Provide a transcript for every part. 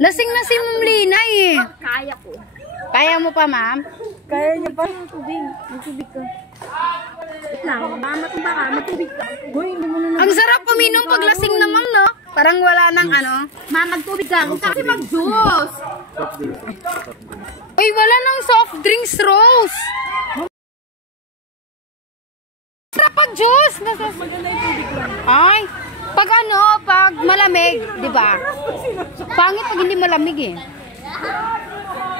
Lasing na si Ma'am Lina eh. Kaya ko. Kaya mo pa, ma'am? Kaya niya pa. Tubig. Magtubig ka. Wait lang. Mamatong baka. Magtubig ka. Ang sarap uminom pag lasing na, ma'am, no? Parang wala nang ano. Ma, magtubig ka. Huwag kasi mag-juice. Uy, wala nang soft drinks, Rose. Sarap pag juice. Maganda yung tubig lang. Ay, pag ano, pag malamig, di ba? Pangit pag hindi malamig eh.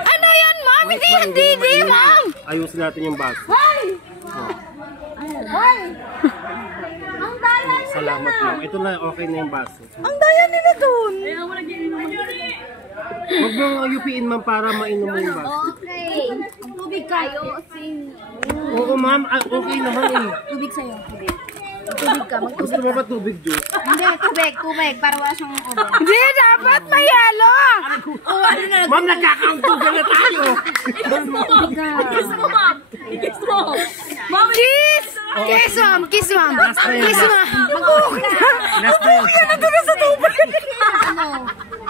Ano yan, ma'am? Hindi yan, Didi, ma'am! Ayusin natin yung baso. Hoy! Hoy! Ang daya nila. Salamat mo. Ito na, okay na yung baso. Ang daya nila dun. Huwag mo ayupiin, ma'am, para mainom mo yung baso. Okay. Tubig kayo. Oo, ma'am. Okay naman eh. Tubig sa'yo. Tubig. Tubig ka. Gusto mo ba tubig, juice? Hindi, tubig. Tubig. Para wala siyang ubo. Hindi, dapat may yelo! Ma'am, nagkakauntugan na tayo! Tubig ka. Kiss mo, ma'am. Kiss mo. Kiss! Kiss, ma'am! Kiss, ma'am! Kiss, ma'am! Mag-uwi ka. Last na yun. Sa tubig! Ano?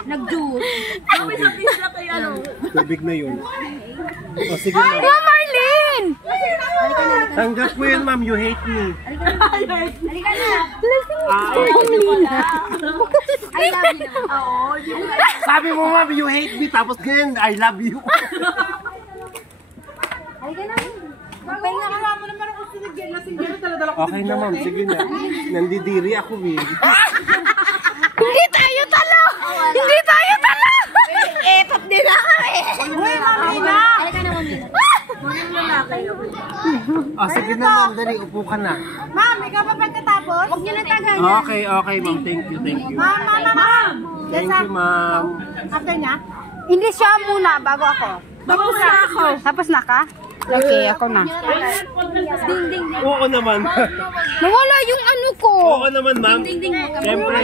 Nag-juice. Mami, sa kiss na kayo, ano? Tubig na yun. O, sige, ma'am. Ma'am Marlene! Tanggap ko yun, ma'am. You hate me. Halika na. I love you na. Oo. Sabi mo, ma'am, you hate me. Tapos ganyan, I love you. Halika na. Magpahinga ka lang mo naman ako sinigyan na sinigyan talaga. Okay na, ma'am. Sige na. Nandidiri ako, eh. Hindi tayo talo! Hindi tayo talo! Etot din na kami. Uy, Mami na. Halika na, Mami. Mami na lalaki. O, sige na, ma'am. Dali, upo ka na. Ma'am, ikaw pa pagkatapos? Huwag niyo nang tagayan. Okay, okay, ma'am. Thank you, thank you. Ma'am. Thank you, ma'am. After niya? Hindi siya muna, bago ako. Bago na ako. Tapos na ka? Okay, ako na. Ding, ding, ding. Oo naman. Nawala yung ano ko. Oo naman, ma'am. Siyempre,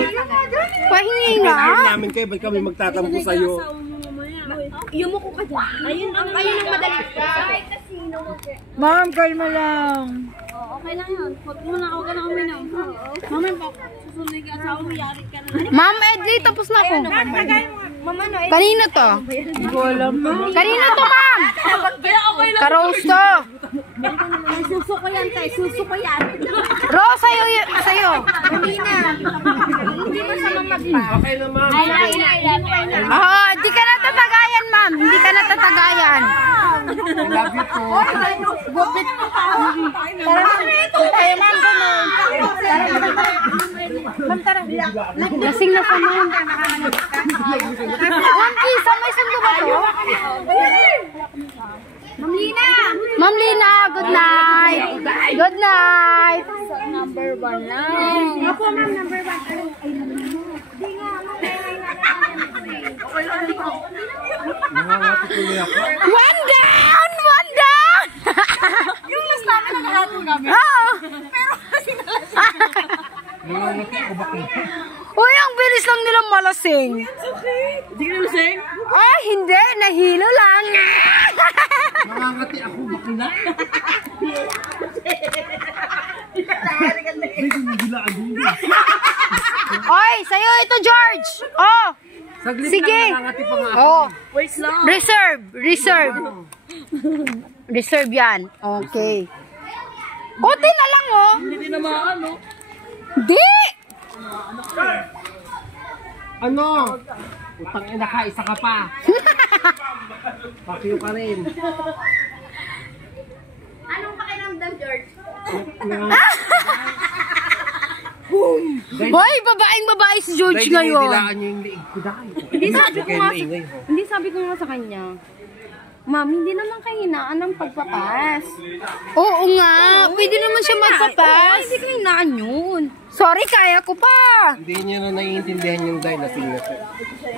Pahingi kailangan nga. namin kayo. Ba't kami magtatampo sa'yo? Yumuko ka dyan. Ayun ang madali. Ma'am, kalma lang. Okay lang yun. Huwag mo na, huwag ka na uminom. Mami, susunod ka sa umiyari ka na. Ma'am Edley, tapos na ako. Mama, no? Kanina to? Kanina to, ma'am? Ka-rose to. Suso ko yan, tay. Suso ko yan. Rose, sa'yo. Hindi na. Hindi mo sa mamagpa. Okay na, ma'am. Ah, di ka natatagayan, ma'am. Hindi ka natatagayan. I love you po. Gupit mo ka. Tayo, ma'am. Ma'am, tara. Lasing na ka, ma'am. Ma'am, Kisa, may sundo ba to? Ma'am Lina. Ma'am Lina, good night. Good night. Number 1 lang. Ako, ma'am, number 1. Hindi nga, Nangangati tuloy ako. One down! One down! yung last namin nakahatong namin. Oo. Pero kasi Nangangati ako bakit? Uy, ang bilis lang nilang malasing. Hindi ka nalasing? Ay, hindi. Nahilo lang. Nangangati ako bakit? Oy, sa'yo ito, George. Oh, Saglit sige. lang, nangangati pa nga ako. Oh, Wait lang. reserve. Reserve. Reserve yan. Okay. Konti na lang, oh. Hindi na maano. Di! Ano? Utang ina ka, isa ka pa. Pakiyo ka rin. Anong pakiramdam, George? Boy, babaeng-babae si George Dahil ngayon. dinidilaan niyo yung liig ko dahil. Hindi sabi ko nga, Maingay, ho. hindi sabi ko nga sa kanya. Ma'am, hindi naman kahinaan ng pagpapas. Oo nga, pwede naman siya magpapas. Hindi kahinaan yun. Sorry, kaya ko pa. Hindi niya na naiintindihan yung day na siya.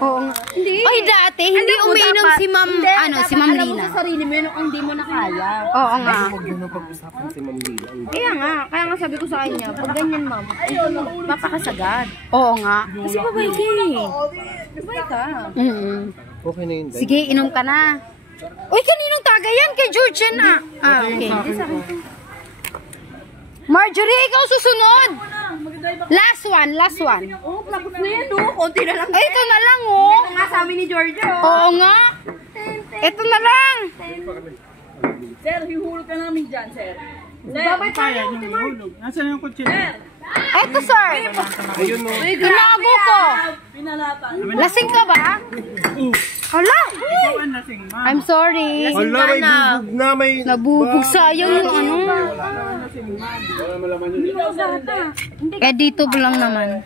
Oo nga. Ay, dati, hindi umiinom si Ma'am, si Ma'am Alam mo Lina. sa sarili mo yun kung hindi mo na kaya. Oo nga. Huwag yun ang pag-usapan si Ma'am Lila. Kaya nga sabi ko sa kanya, pag ganyan ma'am, papakasagad. Oo nga. Kasi babae ka eh. Babae ka. Okay na yun, day. Sige, inom ka na. Uy, kaninong tagay yan? Kay George yan ah. Ah, okay. Marjorie, ikaw susunod. Last one. Oh, tapos na yan oh. Konti na lang. Ay, ito na lang oh. Ito nga sa amin ni Giorgio. Oo nga. Ito na lang. Sir, hihulog ka namin dyan, sir. Babay tayo. Nasaan yung kutsi? Ito, sir. Ayun no. Tinago ko. Pinalatan. Lasing ka ba? Hala. Ikaw ang lasing, ma. I'm sorry. Wala, may bubog na, may... Nabubog sayang yung ano. Eh, dito lang naman.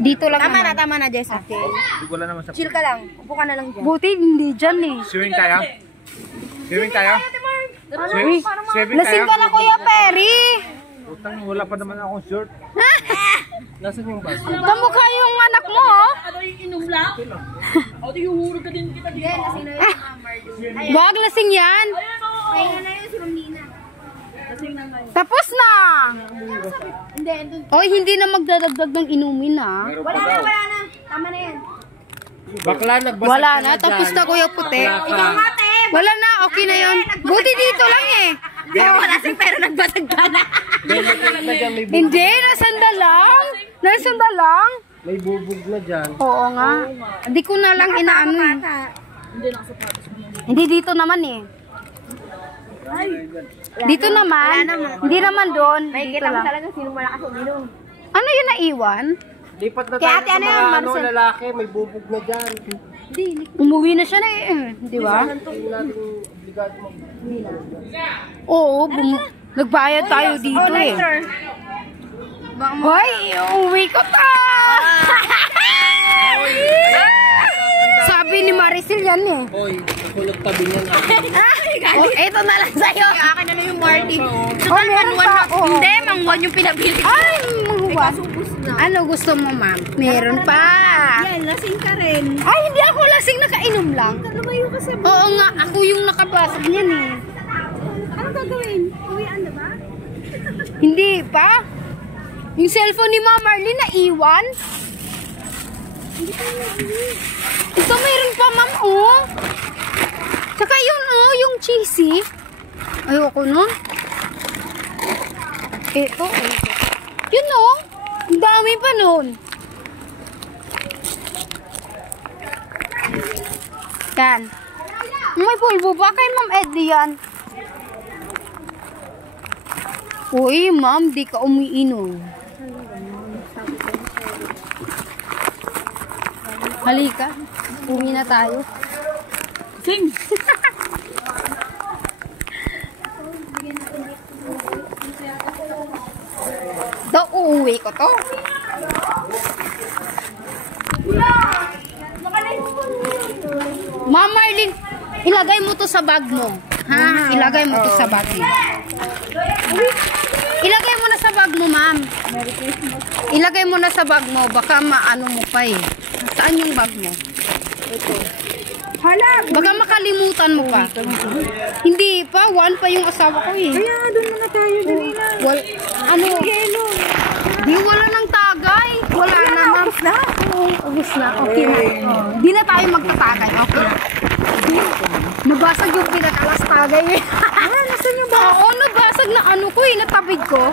Dito lang naman. Tama na, Jessa. Wala naman sa... Chill ka lang. Upo ka na lang dyan. Buti hindi dyan eh. Swimming tayo? Swimming tayo? Uy, lasing ka na, Kuya Perry. Utang, wala pa naman akong short. Nasaan yung bus? Kamukha yung anak mo, oh. Ano yung inom lang? O, di hihulog ka din kita dito. Wag, lasing yan. Kaya na yun si Romina. Tapos na. Oy, hindi na magdadagdag ng inumin, ha. Wala na. Tama na yan. Bakla, nagbasag Wala ka na, tapos dyan. na, Kuya Puti. Bakla. Wala na, okay na yun. Buti dito lang eh. Pero nagbasag ka na. Dahil nakita na dyan, may bubog. Hindi, nasanda lang. Nasanda lang. May bubog na dyan. Oo nga. Hindi ko na lang inaano eh. Hindi dito naman eh. Dito naman. Hindi naman doon. Dito lang. talaga sino malakas uminom. Ano yun naiwan? Lipat na Kaya tayo ate, sa ano mga yun, ano, Marcel? lalaki, may bubog na dyan. Umuwi na siya na eh. Di ba? Hindi natin obligado mag... Oo, nagbayad tayo dito eh. Hoy, uuwi ko ta! Sabi ni Maricel yan eh. Hoy, ako nagtabi niyan. Oh, eto na lang sa'yo. Akin na yung party. Oh, meron pa. Oh. Hindi, mangwan yung pinabili. Ay, mahuwa. Ano gusto mo, ma'am? Meron pa. Yan, lasing ka rin. Ay, hindi ako lasing, nakainom lang. Lumayo ka sa... Oo nga, ako yung nakabasag niyan eh. Anong gagawin? Uwian na ba? Hindi pa. Yung cellphone ni Ma'am Marlene naiwan. Ito meron pa, ma'am, oh. Tsaka yun, oh, yung cheesy. Ayoko nun. Ito, oh. Yun, oh. Ang dami pa nun. Yan. May pulbo pa kay Ma'am Edley yan. Uy, ma'am, di ka umiinom. Halika, uwi na tayo. Sing! Do, uuwi ko to. Ma'am Marlene, ilagay mo to sa bag mo. Ha? Ilagay mo to sa bag mo. Ilagay mo na sa bag mo, ma'am. Ilagay mo na sa bag mo. Baka maano mo pa eh. Saan yung bag mo? Hala, baka makalimutan mo pa. Hindi pa, one pa yung asawa ko eh. Kaya, doon muna tayo, dali na. Ano? Di wala nang tagay. Wala na, ma'am. Ubus na. Okay na. Di na tayo magtatagay. Okay na. Nabasag yung pinakalas tagay eh. Nasaan yung ba? Oo, nabasag na ano ko eh, natabig ko.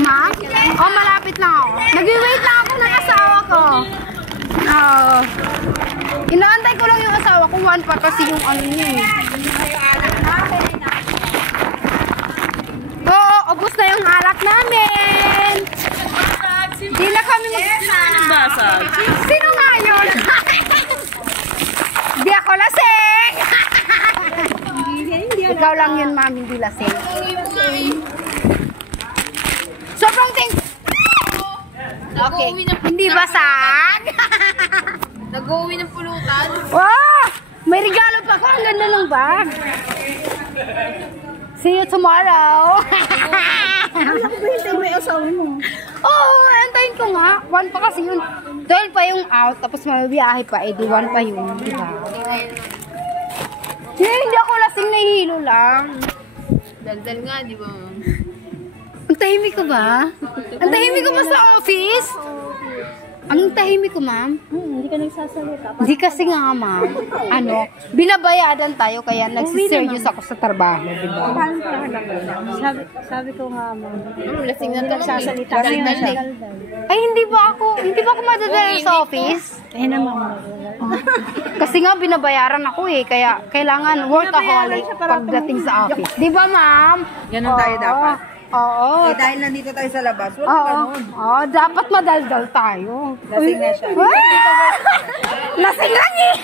Ma? Oh, malapit lang ako. Nag-wait lang ako ng asawa ko. Inaantay ko lang yung asawa ko. One pa kasi yung ano niya eh. Oo, ubos na yung alak namin. Di na kami Nagbasag. Sino nga yun? Di ako lasing. Ikaw lang yun, ma'am, hindi lasing. Sobrang ting... Okay, hindi basag. Nag-uwi ng pulutan. Wow! May regalo pa ako. Ang ganda ng bag. See you tomorrow. Hintay mo yung asawa mo. Oo, antayin ko nga. 1 pa kasi yun. 12 pa yung out, tapos mabibiyahe pa. Eh, di 1 pa yun. Diba? Hindi ako lasing, nahihilo lang. Daldal nga, di ba? Ang tahimik ko ba? Ang tahimik ko ba sa office? Ang tahimik ko, ma'am? Hindi ka nagsasalita. Hindi kasi nga, ma'am. Ano, binabayadan tayo kaya nagsiserious ako sa trabaho, di ba? Sabi ko nga, ma'am. Lasing na nagsasalita. Ay, hindi ba ako madadala sa office? Eh naman. Kasi nga binabayaran ako eh, kaya kailangan workaholic pagdating sa office. Di ba, ma'am? Ganun tayo dapat. Oo. Eh, dahil nandito tayo sa labas, wala Oo. ganun. Oo, dapat madaldal tayo. Lasing na siya. Lasing lang eh!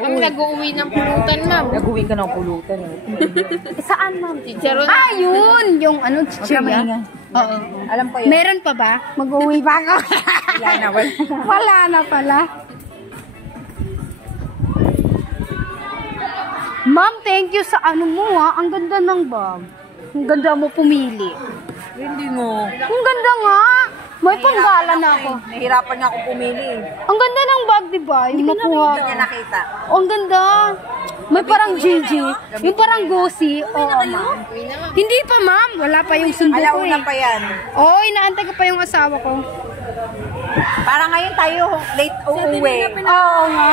Kami nag-uwi ng pulutan, ma'am. Nag-uwi ka ng pulutan. Saan, ma'am? Chicharon. Ah, yun! Yung ano, chichirya. Oo. Alam ko yun. Meron pa ba? Mag-uwi ba ako? Wala na, wala. Wala na pala. Ma'am, thank you sa ano mo ha. Ang ganda ng bag. Ang ganda mo pumili. Hindi mo. Ang ganda nga. May panggala na ako. Nahirapan nga ako pumili. Ang ganda ng bag, di ba? Yung nakuha. Hindi niya nakita. Oh, ang ganda. May parang Gigi. Yung parang Gosi. Oo, ma'am. Hindi pa, ma'am. Wala pa yung sundo ko Alauna eh. pa yan. Oo, inaantay ko pa yung asawa ko. Para ngayon tayo late uuwi. Oo nga.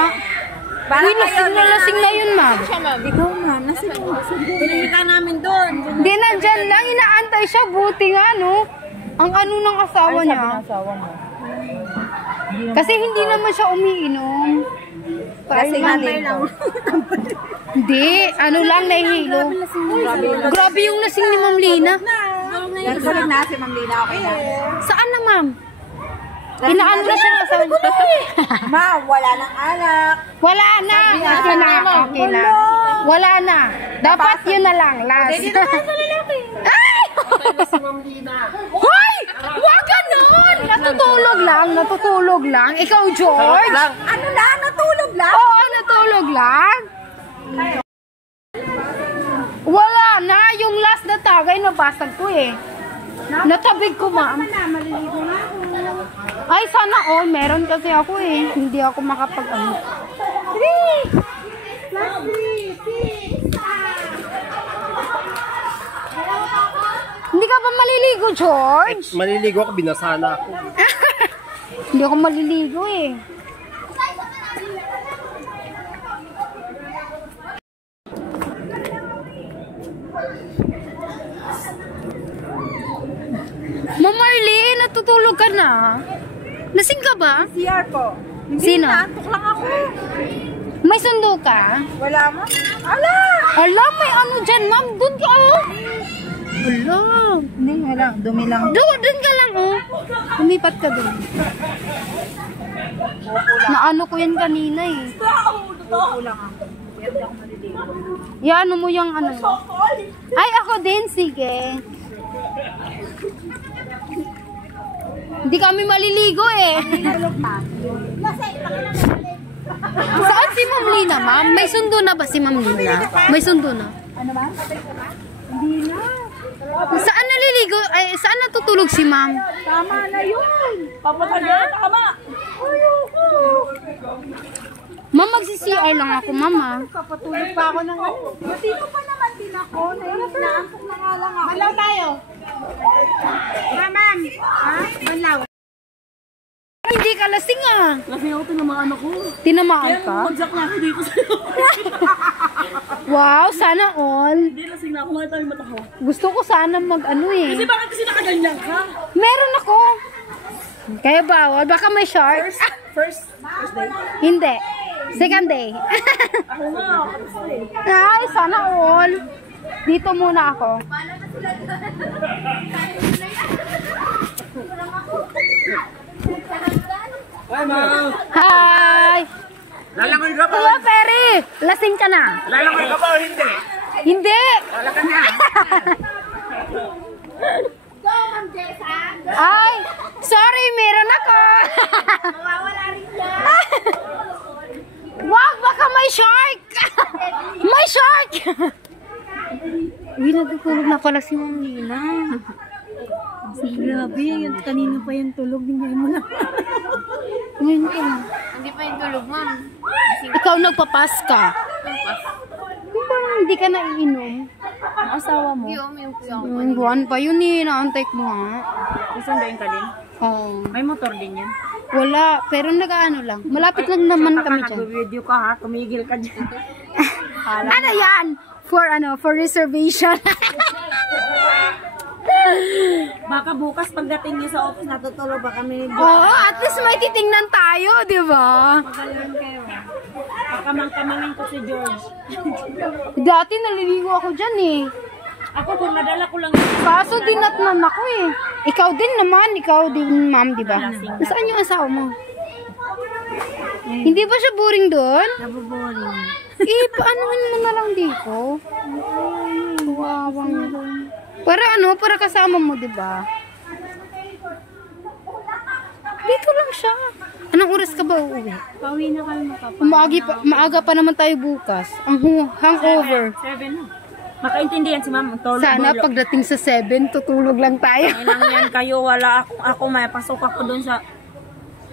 Para Uy, lasing na yun, ma'am. Ikaw ma'am, nasa pinili ka namin doon. Hindi, nandyan lang. Inaantay siya. Buti nga, no? Ang ano ng asawa niya. Asawa mo. Kasi hindi naman siya umiinom. Kasi nga lang. Hindi, ano lang, nahihilo. Grabe yung lasing ni Ma'am Lina. Nagsalig na si Ma'am Lina, okay na. Saan na, ma'am? Inaano na siya ng asawa niya. Ma, wala nang anak. Wala na. Okay na, okay na. Wala na. Dapat yun na lang, last. Ay! Hoy! Wag ganun! Natutulog lang. Ikaw, George? Ano na? Natulog lang? Oo, natulog lang. Wala na. Yung last na tagay, nabasag ko eh. Natabig ko, ma'am. Ay, sana all. Meron kasi ako eh. Hindi ako makapag-ano. Hindi ka ba maliligo, George? Maliligo ako, binasana ako. Hindi ako maliligo eh. Ma'am Marlene, natutulog ka na? Lasing ka ba? CR po. Sino? Nantok lang ako. May sundo ka? Wala mo? Ala! Ala, may ano dyan, ma'am. Doon ka, oh. Ala. Hindi, wala. Dumi lang. Doon ka lang, oh. Lumipat ka doon. Naano ko yan kanina, eh. Upo lang ako. Kaya hindi ako maliligo. Yan, ano mo yung ano. Ay, ako din, sige. Hindi kami maliligo, eh. Saan si Ma'am Lina, ma'am? May sundo na ba si Ma'am Lina? May sundo na. Ano ba? Hindi na. Saan naliligo? Ay, saan natutulog si Ma'am? Tama na yun. Papatagal. Tama. Ma'am, magsi-CR lang ako, mama. Papatulog pa ako ng ano. Hindi ko pa naman din ako. Naantok na nga lang ako. Malaw tayo. Ma'am. Ha? Malaw. Hindi ka lasing, ah. Lasing ako, tinamaan ako. Tinamaan ka? Magsak na ako dito sa'yo. Wow, sana all. Hindi, lasing na ako. Mga tayo mata ko. Gusto ko sana mag-ano eh. Kasi bakit kasi nakaganyan ka? Meron ako. Kaya bawal. Baka may shark. First day? Hindi. Second day. Ako nga. Ay, sana all. Dito muna ako. Hi, ma'am! Hi! Lalangoy ka ba? Kuya Perry, lasing ka na? Lalangoy ka ba o hindi? Hindi! Wala ka na. Ay, sorry, meron ako. Wag, baka may shark. May shark. Uy, natutulog na pala si Ma'am Lina. Grabe, yung kanino pa yung tulog, hindi mo na. Ngayon ka. Hindi pa yung tulog, ma'am. Ikaw nagpapas ka. Kung parang hindi ka naiinom. Ang asawa mo, Yung buwan pa yun eh, naantay ko nga. susunduin ka din. Oo. May motor din yan. Wala, pero nag-ano lang. Malapit lang naman kami dyan. Nag-video ka ha, tumigil ka dyan. Ano yan? For reservation. Baka bukas pagdating niyo sa office, natutulog ba kami? Oo, at least may titingnan tayo, di ba? Magalan kayo. Pakamang-kamangin ko si George. Dati naliligo ako dyan eh. Ako kung nadala ko lang Kaso dinatnan ako eh. Ikaw din naman, ikaw din ma'am, di ba? Nasaan yung asawa mo? Hindi ba siya boring doon? nabuboring. Paanoin mo na lang dito? Wawang. Para kasama mo, di ba? Dito lang siya. Anong oras ka ba uuwi? Pauwi na kayo makapa. Maaga pa naman tayo bukas. Ang hangover. 7 na. Makaintindihan si ma'am. Tulog Sana bulo. pagdating sa 7, tutulog lang tayo. Ay lang yan kayo, wala ako may pasok ako doon sa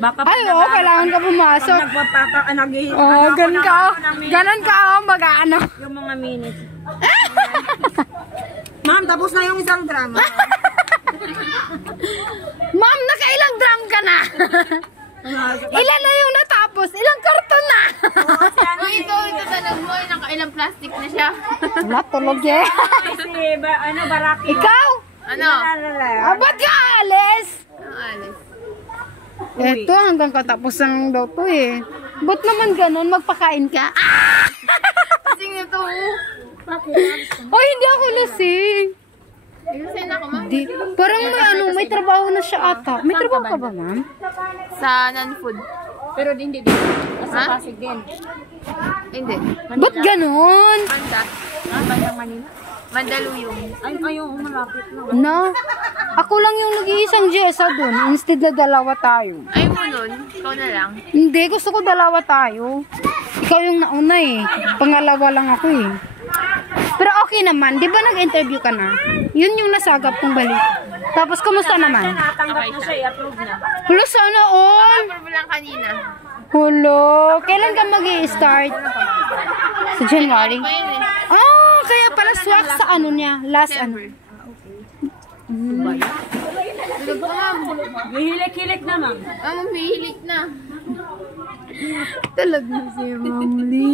baka Ay, oo, kailangan ka pumasok. Pag nagpapaka, Oo, ganon ka, mag-ano. yung mga minutes. Ma'am, tapos na yung isang drama. Ma'am, nakailang drum ka na? Ilan na yung natapos? Ilang karton na? Uy, ito tanong mo, nakailang plastic na siya. Wala, tulog eh. Baraki. Ikaw? Ano? Ba't ka alis? Ang alis. Eto, hanggang katapos ng daw to eh. Ba't naman ganun? Magpakain ka? Ah! Kasing na to. Oh, hindi ako lasing. Kasi na ako, ma'am. Di, parang may trabaho na siya ata. May trabaho ka ba, ma'am? Sa non-food. Pero hindi din. Ha? Pasig din. Hindi. Ba't ganun? Manda. Bandang Manila. Mandaluyong. Ay, ayaw, malapit na. Na, ako lang yung nag-iisang Jessa dun. Instead na dalawa tayo. Ay mo nun. Ikaw na lang. Hindi, gusto ko dalawa tayo. Ikaw yung nauna eh. Pangalawa lang ako eh. Pero okay naman, di ba nag-interview ka na? Yun yung nasagap kong balik. Tapos, kumusta naman? Natanggap na siya, i-approve na. Hulo, sana all. Approve lang kanina. Hulo, kailan ka mag-i-start? Sa January? Pa yun eh. Ah, kaya pala swak sa ano niya. Last ano. Tulog ko, ma'am. Hilik-hilik na, ma'am. Ma'am, umihilik na. Talag na si Mamli.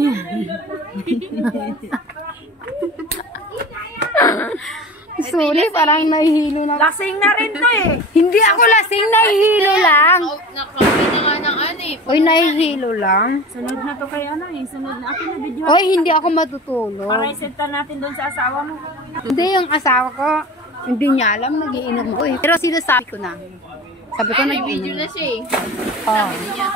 Sorry, parang nahihilo na. Lasing na rin to eh. Hindi ako lasing, nahihilo lang. Nakauwi na nga ng ano eh. Oy, nahihilo lang. Sunod na to kay ano eh. Sunod na ako na video. Oy, hindi ako matutulog. Para isenta natin doon sa asawa mo. Hindi, yung asawa ko, hindi niya alam, nagiinom ko eh. Pero sinasabi ko na. Sabi ko, May video nagiinom. na siya eh. Oh. Sabi niya.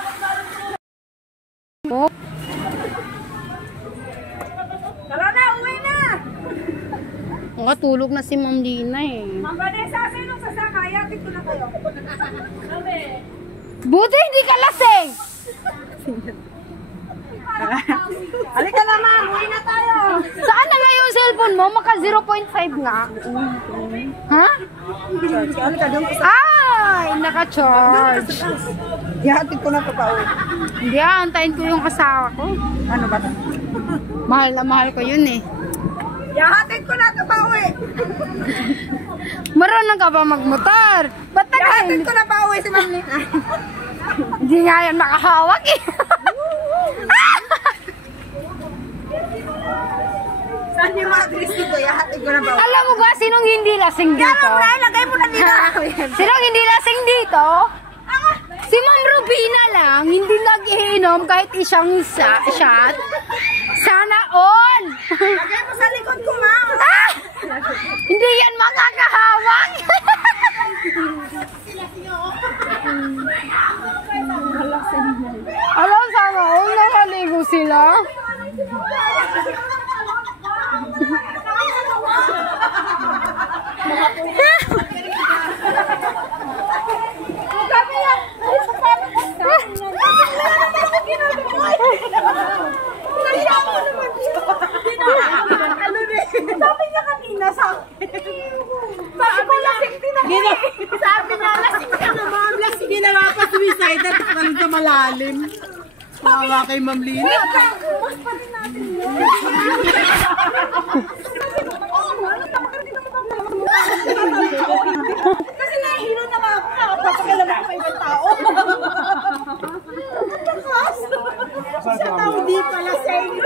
Tara na, uwi na! Tulog na si Ma'am Lina eh. Ma'am Vanessa, sinong sasama? Ayatin ko na kayo. Sabi. Buti hindi ka lasing! Halika na ma'am, uwi na tayo. Saan na nga yung cellphone mo? Maka 0.5 nga. Ha? Halika doon ko Ay, naka-charge. Ihatid ko na to pa uwi. Hindi, antayin ko yung asawa ko. Ano ba? Mahal na mahal ko yun eh. Ihatid ko na to pa uwi. Marunong ka ba magmotor? Ba't Ihatid ko na pa uwi si Ma'am Lina. Hindi nga yan makahawak eh. Saan yung mga Chris dito? Ihatid ko na pa uwi. Alam mo ba sinong hindi lasing dito? Lagay mo na dito. Sinong hindi lasing dito? Si Ma'am Rubina lang, hindi nag-iinom kahit isang shot. Sana all! Lagay mo sa likod ko, ma'am. Ah! Hindi yan makakahawak! Alam, sana all nakaligo sila. malalim. Kawawa kay Ma'am Lina. Mas pa rin natin yun. Kasi nahihilo na nga ako. Nakapapakilala ko kay ibang tao. Siya tao di pala sa inyo.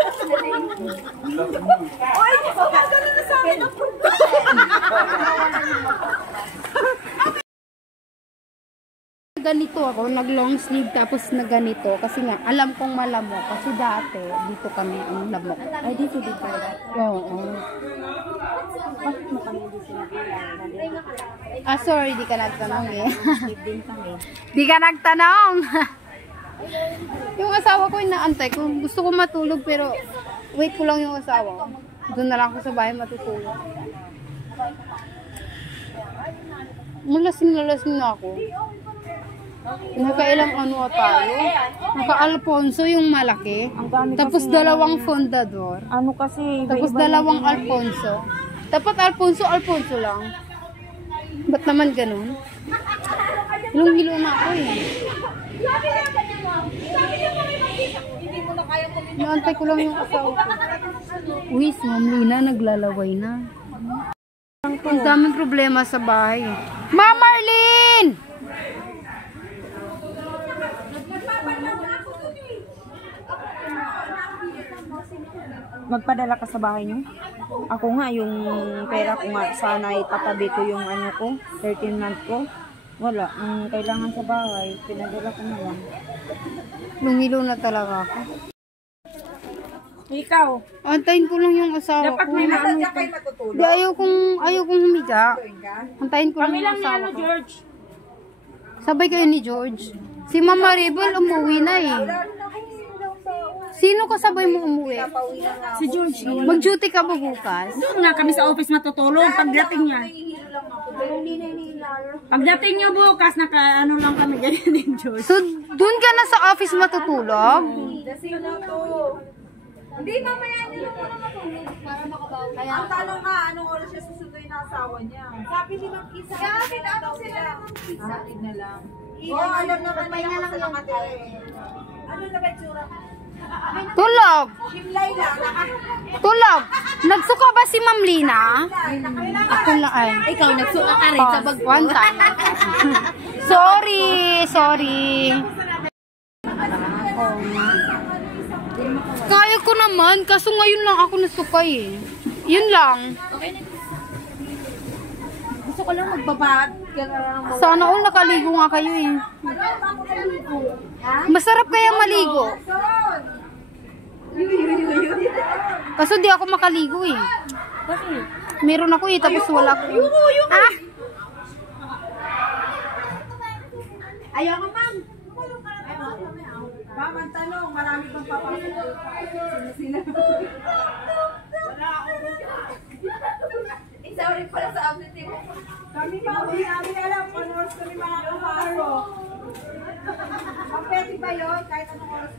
Oy, gano'n na sa akin ang punta. Ganito ako, nag long sleeve tapos na ganito kasi nga alam kong malamok kasi dati dito kami ang lamok. Ay, dito di pala. Oo. Ah, sorry, di ka nagtanong eh. Di ka nagtanong. Yung asawa ko inaantay ko. Gusto ko matulog pero wait ko lang yung asawa. Doon na lang ako sa bahay matutulog. Malasing na ako. Nakailang ano tayo? Naka-Alfonso yung malaki. Tapos dalawang Fondador. Ano kasi, Tapos dalawang Alfonso. Dapat Alfonso lang. Ba't naman ganun? Hilong-hilo na ako eh. Naantay ko lang yung asawa ko. Uy, si Ma'am Lina naglalaway na. Ang daming problema sa bahay. Ma'am Marlene! magpadala ka sa bahay niyo? Ako nga, yung pera ko nga, sana itatabi ko yung ano ko, 13 month ko. Wala, kailangan sa bahay, pinadala ko na lang. Lumilo na talaga ako. Ikaw, Antayin ko lang yung asawa ko. maano ka. Di, ayaw kong humiga. Antayin ko lang yung asawa ko. George. Sabay kayo ni George. Si Ma'am Maribel umuwi na eh. Sino kasabay mo umuwi? Si George. Mag-duty ka ba bukas? Doon nga kami sa office matutulog pagdating niya. Pagdating niya bukas, ano lang kami ganyan din, George. So, dun ka na sa office matutulog? Hindi, mamaya nila muna matulog para makabawi. Ang tanong nga, anong oras siya susunduin na asawa niya? Sabi ni Ma'am Kisa, sabi na daw sila ng Kisa. Sabi na lang. Oo, alam naman nila kung saan nakatira. Ano na ba tsura? Tulog! Himlay lang. Tulog! Nagsuka ba si Ma'am Lina? Ako lang ay. Ikaw, nagsuka ka rin sa bag. One time. Sorry. Kaya ko naman, kaso ngayon lang ako nasukay eh. Yun lang. Gusto ko lang magbabad. Sana all nakaligo nga kayo eh. Masarap kaya maligo. Kaso di ako makaligo eh. Meron ako eh, tapos wala ko. Ah! Ayaw ka, ma'am. Ma'am, ang tanong, marami bang papasok? Sino? Wala ako. Sorry pala sa absentee mo. Kami pa, hindi namin alam kung ano oras kami makakapasok. Ang pwede ba yun? Kahit anong oras